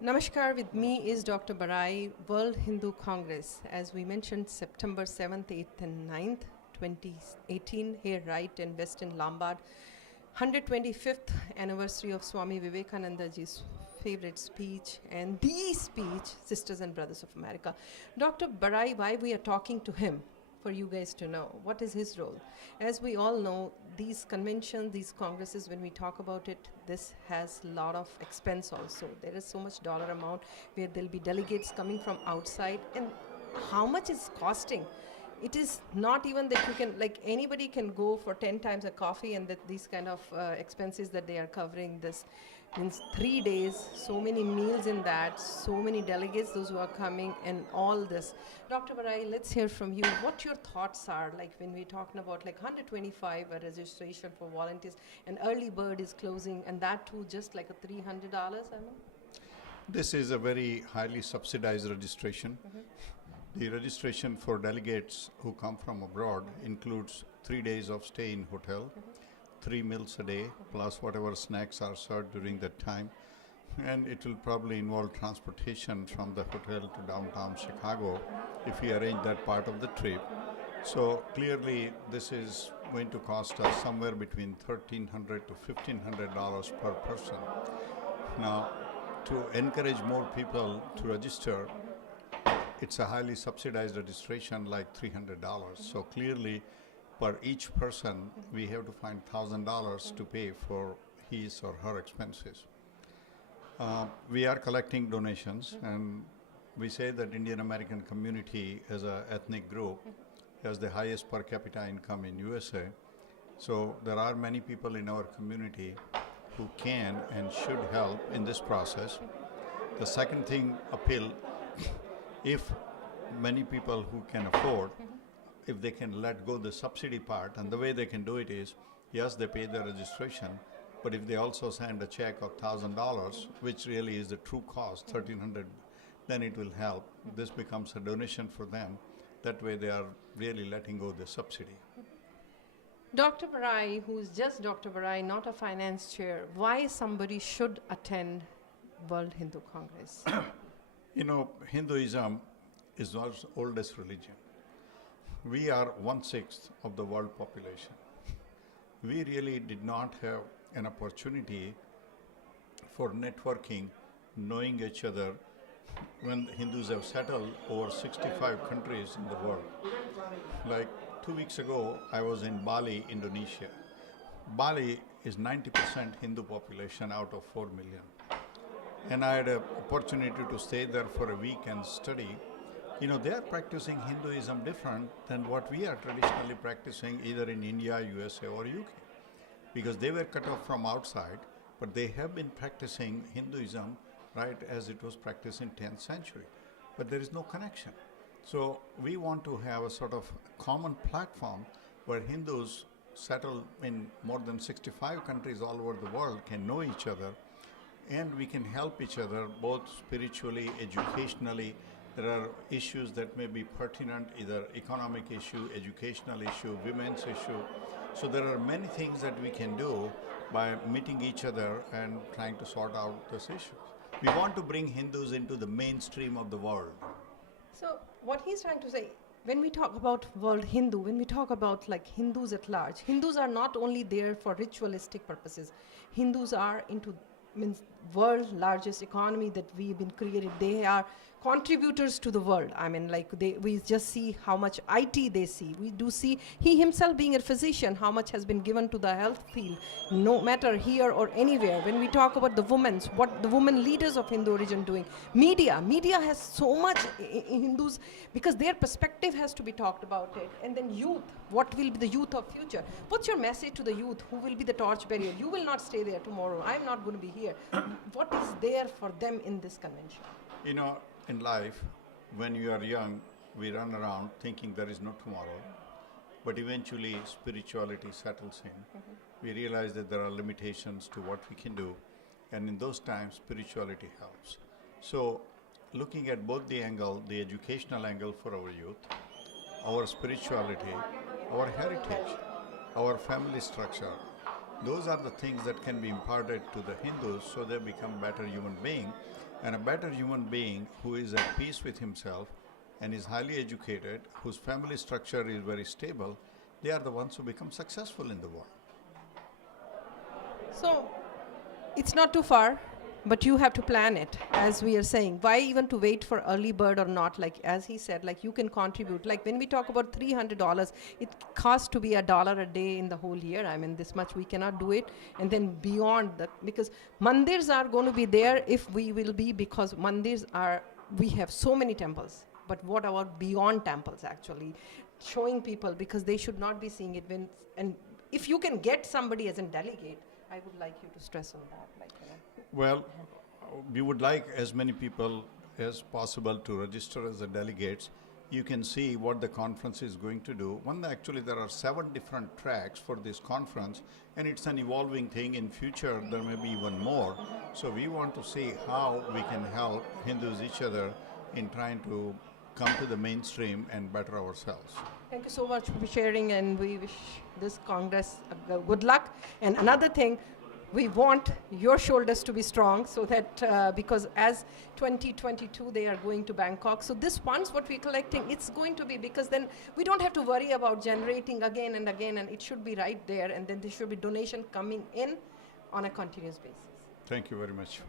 Namaskar, with me is Dr. Barai, World Hindu Congress. As we mentioned, September 7th, 8th and 9th, 2018, here right in Western Lombard. 125th anniversary of Swami Vivekanandaji's favorite speech and the speech, Sisters and Brothers of America. Dr. Barai, why we are talking to him? For you guys to know what is his role. As we all know, these conventions, these congresses, when we talk about it, this has a lot of expense also. There is so much dollar amount where there'll be delegates coming from outside, and how much is costing. It is not even that you can, like anybody can go for 10 times a coffee, and that these kind of expenses that they are covering, this means 3 days, so many meals in that, so many delegates, those who are coming, and all this. Dr. Barai, let's hear from you what your thoughts are, like when we're talking about like 125 a registration for volunteers, and early bird is closing, and that too just like a $300, I know? This is a very highly subsidized registration. The registration for delegates who come from abroad includes 3 days of stay in hotel, 3 meals a day, plus whatever snacks are served during that time. And it will probably involve transportation from the hotel to downtown Chicago if we arrange that part of the trip. So clearly this is going to cost us somewhere between $1,300 to $1,500 per person. Now, to encourage more people to register, it's a highly subsidized registration, like $300. So clearly, per each person, we have to find $1,000 to pay for his or her expenses. We are collecting donations, and we say that Indian American community as an ethnic group has the highest per capita income in USA. So there are many people in our community who can and should help in this process. The second thing, appeal, if many people who can afford, if they can let go the subsidy part, and the way they can do it is, yes, they pay the registration, but if they also send a check of $1,000, which really is the true cost, $1,300, then it will help. This becomes a donation for them. That way they are really letting go the subsidy. Dr. Barai, who is just Dr. Barai, not a finance chair, why somebody should attend World Hindu Congress? You know, Hinduism is the world's oldest religion. We are 1/6 of the world population. We really did not have an opportunity for networking, knowing each other, when Hindus have settled over 65 countries in the world. Like 2 weeks ago, I was in Bali, Indonesia. Bali is 90% Hindu population out of 4 million. And I had an opportunity to stay there for a week and study. You know, they are practicing Hinduism different than what we are traditionally practicing either in India, USA, or UK. Because they were cut off from outside, but they have been practicing Hinduism right as it was practiced in 10th century. But there is no connection. So we want to have a sort of common platform where Hindus settled in more than 65 countries all over the world can know each other, and we can help each other both spiritually, educationally. There are issues that may be pertinent, either economic issue, educational issue, women's issue. So there are many things that we can do by meeting each other and trying to sort out this issue. We want to bring Hindus into the mainstream of the world. So what he's trying to say, when we talk about World Hindu, when we talk about like Hindus at large, Hindus are not only there for ritualistic purposes. Hindus are into means world largest economy that we've been created. They are contributors to the world. I mean, like we just see how much IT they see. We do see he himself being a physician, how much has been given to the health field, no matter here or anywhere. When we talk about the women's, what the women leaders of Hindu origin doing, media has so much Hindus, because their perspective has to be talked about it. And then youth, what will be the youth of future? What's your message to the youth who will be the torchbearer? You will not stay there tomorrow. I'm not going to be here. What is there for them in this convention? You know, in life, when you are young, we run around thinking there is no tomorrow, but eventually spirituality settles in. We realize that there are limitations to what we can do, and in those times, spirituality helps. So, looking at both the angle, the educational angle for our youth, our spirituality, our heritage, our family structure, Those are the things that can be imparted to the Hindus so they become better human being. And a better human being who is at peace with himself and is highly educated, whose family structure is very stable, they are the ones who become successful in the world. So it's not too far, but you have to plan it, as we are saying. Why even to wait for early bird or not? Like as he said, like you can contribute. Like when we talk about $300, it costs to be $1 a day in the whole year. I mean, this much we cannot do it. And then beyond that, because mandirs are going to be there if we will be, because mandirs are, we have so many temples. But what about beyond temples actually? Showing people, because they should not be seeing it when, and if you can get somebody as a delegate, I would like you to stress on that. Like, you know. Well, we would like as many people as possible to register as the delegates. You can see what the conference is going to do. Actually, there are 7 different tracks for this conference, and it's an evolving thing. In future, there may be even more. So we want to see how we can help Hindus each other in trying to come to the mainstream and better ourselves. Thank you so much for sharing, and we wish this Congress good luck. And another thing, we want your shoulders to be strong, so that because as 2022 they are going to Bangkok, so this funds what we're collecting, it's going to be, because then we don't have to worry about generating again and again, and it should be right there, and then there should be donation coming in on a continuous basis. Thank you very much.